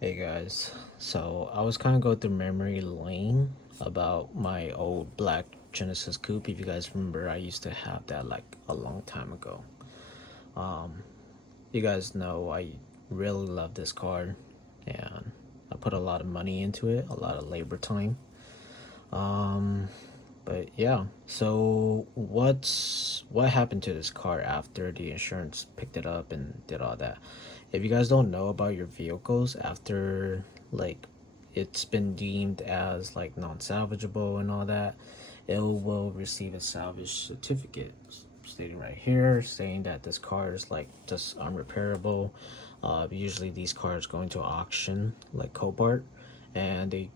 Hey guys, so I was kind of going through memory lane about my old black Genesis Coupe. If you guys remember, I used to have that like a long time ago. You guys know I really love this car, and I put a lot of money into it, a lot of labor time. But yeah, so what happened to this car after the insurance picked it up and did all that? If you guys don't know about your vehicles after like it's been deemed as like non-salvageable and all that, it will receive a salvage certificate stating right here saying that this car is like just unrepairable. Usually these cars go into auction like Copart, and they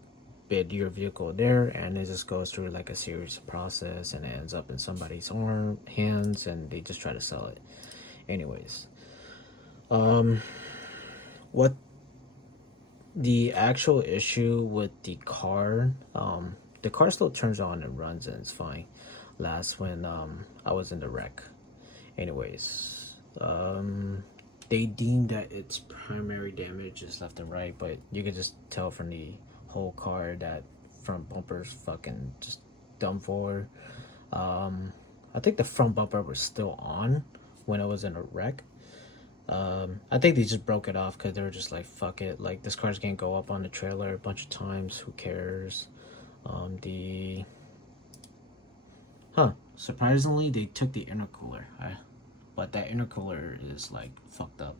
bid your vehicle there, and it just goes through like a series of process and it ends up in somebody's hands and they just try to sell it. Anyways, what the actual issue with the car still turns on and runs and it's fine. Last when I was in the wreck. Anyways, they deemed that its primary damage is left and right, but you can just tell from the whole car that front bumper's fucking just done for. I think the front bumper was still on when I was in a wreck. I think they just broke it off because they were just like, fuck it. Like, this car's gonna go up on the trailer a bunch of times. Who cares? The. Huh. Surprisingly, they took the intercooler. But that intercooler is like fucked up.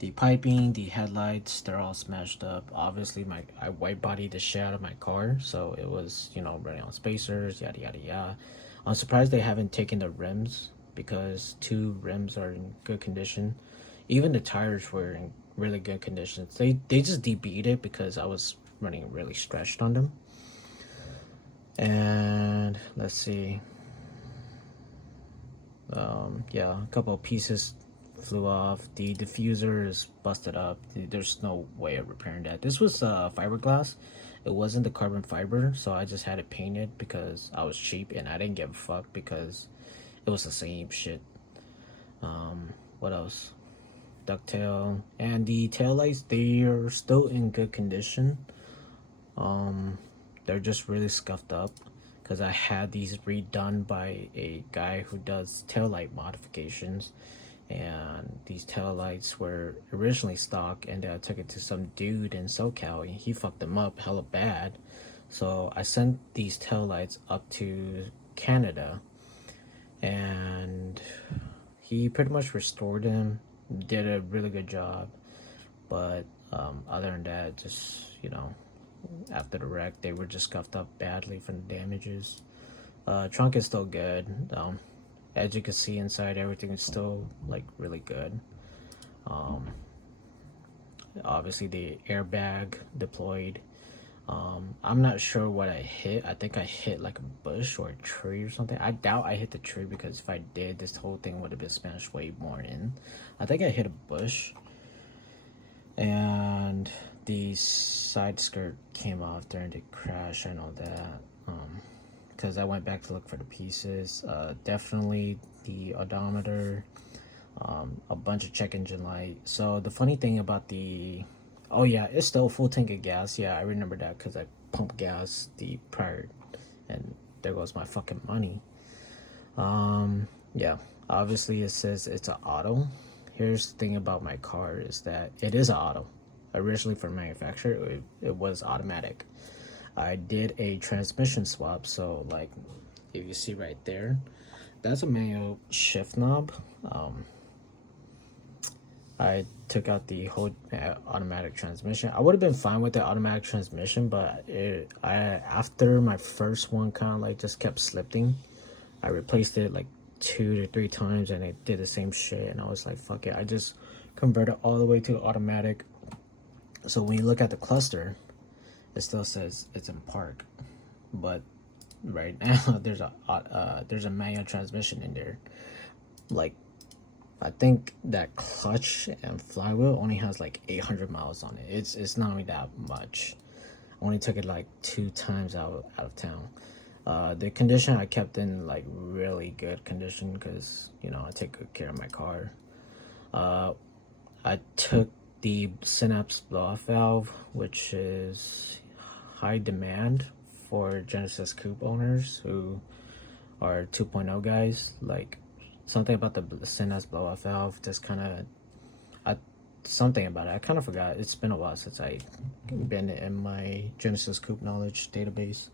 The piping, the headlights, they're all smashed up. Obviously, I white bodied the shit out of my car, so it was running on spacers, yada yada yada. I'm surprised they haven't taken the rims because two rims are in good condition. Even the tires were in really good conditions. They just DB'd it because I was running really stretched on them. And let's see, yeah, a couple of pieces flew off. The diffuser is busted up. There's no way of repairing that. This was fiberglass. It wasn't the carbon fiber, so I just had it painted because I was cheap and I didn't give a fuck because it was the same shit. What else? Ducktail and the tail lights. They are still in good condition. They're just really scuffed up because I had these redone by a guy who does tail light modifications, and these tail lights were originally stock, and I took it to some dude in SoCal and he fucked them up hella bad. So I sent these tail lights up to Canada, and he pretty much restored them, did a really good job. But other than that, just after the wreck, they were just scuffed up badly from the damages. Trunk is still good. As you can see inside, everything is still like really good. Obviously, the airbag deployed. I'm not sure what I hit. I think I hit like a bush or a tree or something. I doubt I hit the tree because if I did, this whole thing would have been smashed way more in. I think I hit a bush, and the side skirt came off during the crash. I know that because I went back to look for the pieces. Definitely the odometer, a bunch of check engine light. So the funny thing about the, oh yeah, it's still a full tank of gas. Yeah, I remember that because I pumped gas the prior, and there goes my fucking money. Yeah, obviously it says it's an auto. Here's the thing about my car is that it is an auto. Originally for manufacturer, it was automatic. I did a transmission swap, so like if you see right there, that's a manual shift knob. I took out the whole automatic transmission. I would have been fine with the automatic transmission, but after my first one kind of like just kept slipping, I replaced it like 2 to 3 times and it did the same shit. And I was like, fuck it. I just converted all the way to automatic. So when you look at the cluster, it still says it's in park, but right now there's a manual transmission in there. Like, I think that clutch and flywheel only has like 800 miles on it. It's not really that much. I only took it like 2 times out of town. The condition I kept in like really good condition because I take good care of my car. I took the synapse blow-off valve, which is high demand for Genesis Coupe owners who are 2.0 guys. Like, something about the synapse blow-off valve just kind of, something about it, I kind of forgot. It's been a while since I been in my Genesis Coupe knowledge database.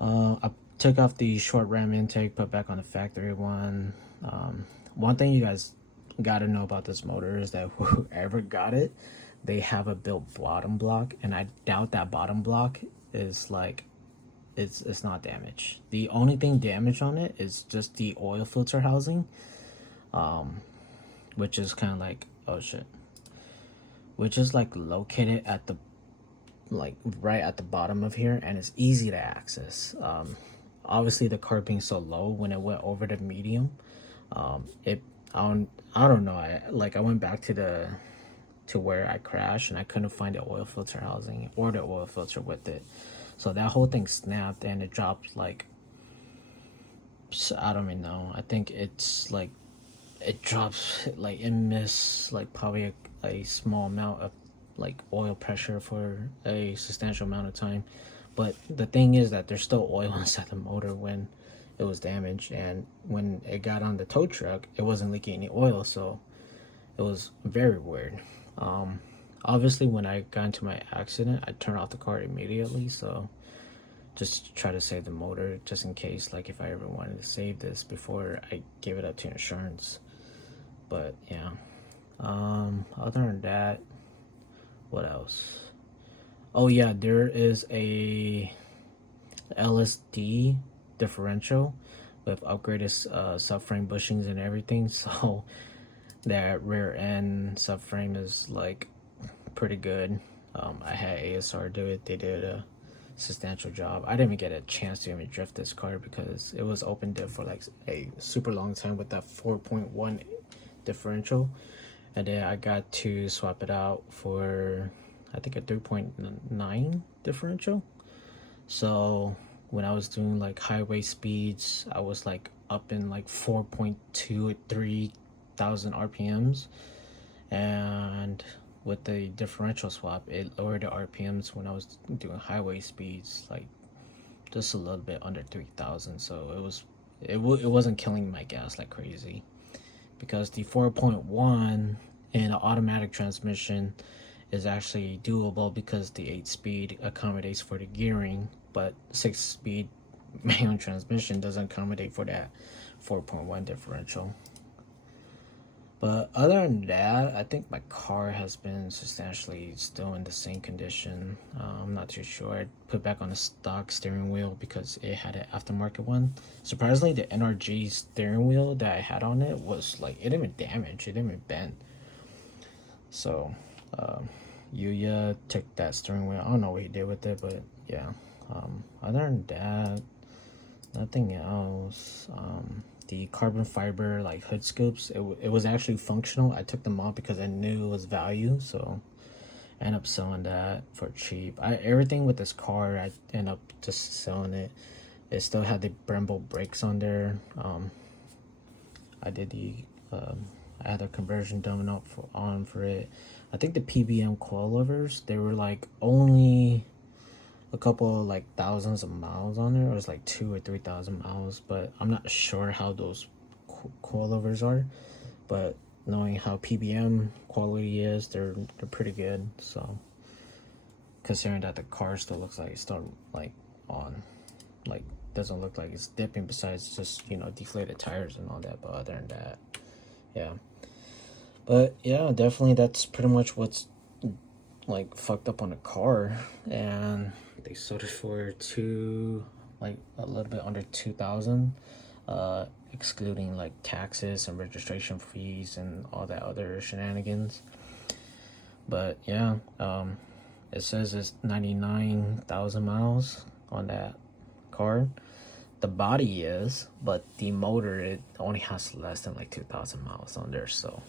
I took off the short ram intake, put back on the factory one. One thing you guys got to know about this motor is that whoever got it, they have a built bottom block, and I doubt that bottom block is like, it's not damaged. The only thing damaged on it is just the oil filter housing, which is kind of like, oh shit, which is like located at the, like right at the bottom of here, and it's easy to access. Obviously the car being so low, when it went over the medium, it I don't know, I went back to where I crashed, and I couldn't find the oil filter housing or the oil filter with it, so that whole thing snapped, and it dropped like, I don't even know, I think it's like, it drops like, it missed like probably a small amount of like oil pressure for a substantial amount of time. But the thing is that there's still oil inside the motor when it was damaged, and when it got on the tow truck, it wasn't leaking any oil, so it was very weird. Obviously when I got into my accident, I turned off the car immediately, so just to try to save the motor, just in case, like if I ever wanted to save this before I gave it up to insurance. But yeah, other than that, what else? Oh yeah, there is a LSD differential with upgraded subframe bushings and everything, so that rear end subframe is like pretty good. I had ASR do it. They did a substantial job. I didn't even get a chance to even drift this car because it was open diff for like a super long time with that 4.1 differential, and then I got to swap it out for, I think, a 3.9 differential. So when I was doing like highway speeds, I was like up in like 4.2 at 3,000 RPMs, and with the differential swap, it lowered the RPMs when I was doing highway speeds like just a little bit under 3,000. So it wasn't killing my gas like crazy, because the 4.1 in an automatic transmission is actually doable because the 8-speed accommodates for the gearing, but 6-speed manual transmission doesn't accommodate for that 4.1 differential. But other than that, I think my car has been substantially still in the same condition. I'm not too sure. I put back on the stock steering wheel because it had an aftermarket one. Surprisingly, the NRG steering wheel that I had on it was like, it didn't even damage, it didn't even bend. So Yuya took that steering wheel. I don't know what he did with it, but yeah. Other than that, nothing else. The carbon fiber like hood scoops, it was actually functional. I took them off because I knew it was value, so I ended up selling that for cheap. Everything with this car, I end up just selling it. It still had the Brembo brakes on there. I did I had a conversion done up for it. I think the PBM coilovers, they were like only a couple of like thousands of miles on there. It was like 2,000 or 3,000 miles, but I'm not sure how those coilovers are. But knowing how PBM quality is, they're pretty good. So considering that the car still looks like it's still like on, like doesn't look like it's dipping, besides just, you know, deflated tires and all that. But other than that, yeah. But yeah, definitely that's pretty much what's like fucked up on the car. And they sold it for like a little bit under 2,000, excluding like taxes and registration fees and all that other shenanigans. But yeah, it says it's 99,000 miles on that car. The body is, but the motor, it only has less than like 2,000 miles on there. So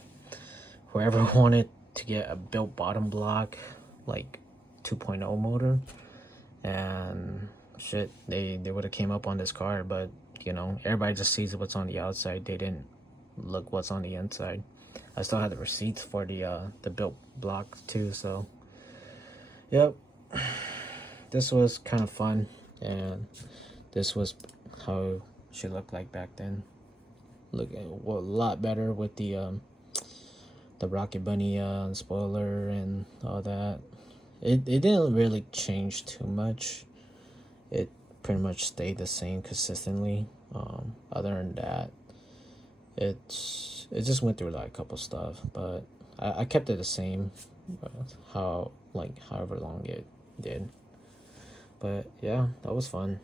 whoever wanted to get a built bottom block like 2.0 motor, and shit, they would have came up on this car. But you know, everybody just sees what's on the outside, they didn't look what's on the inside. I still had the receipts for the built block too. So, yep, this was kind of fun, and this was how she looked like back then. Looking well, a lot better with the Rocket Bunny spoiler and all that. It didn't really change too much. It pretty much stayed the same consistently. Other than that, it just went through like a couple stuff, but I kept it the same, how like however long it did. But yeah, that was fun.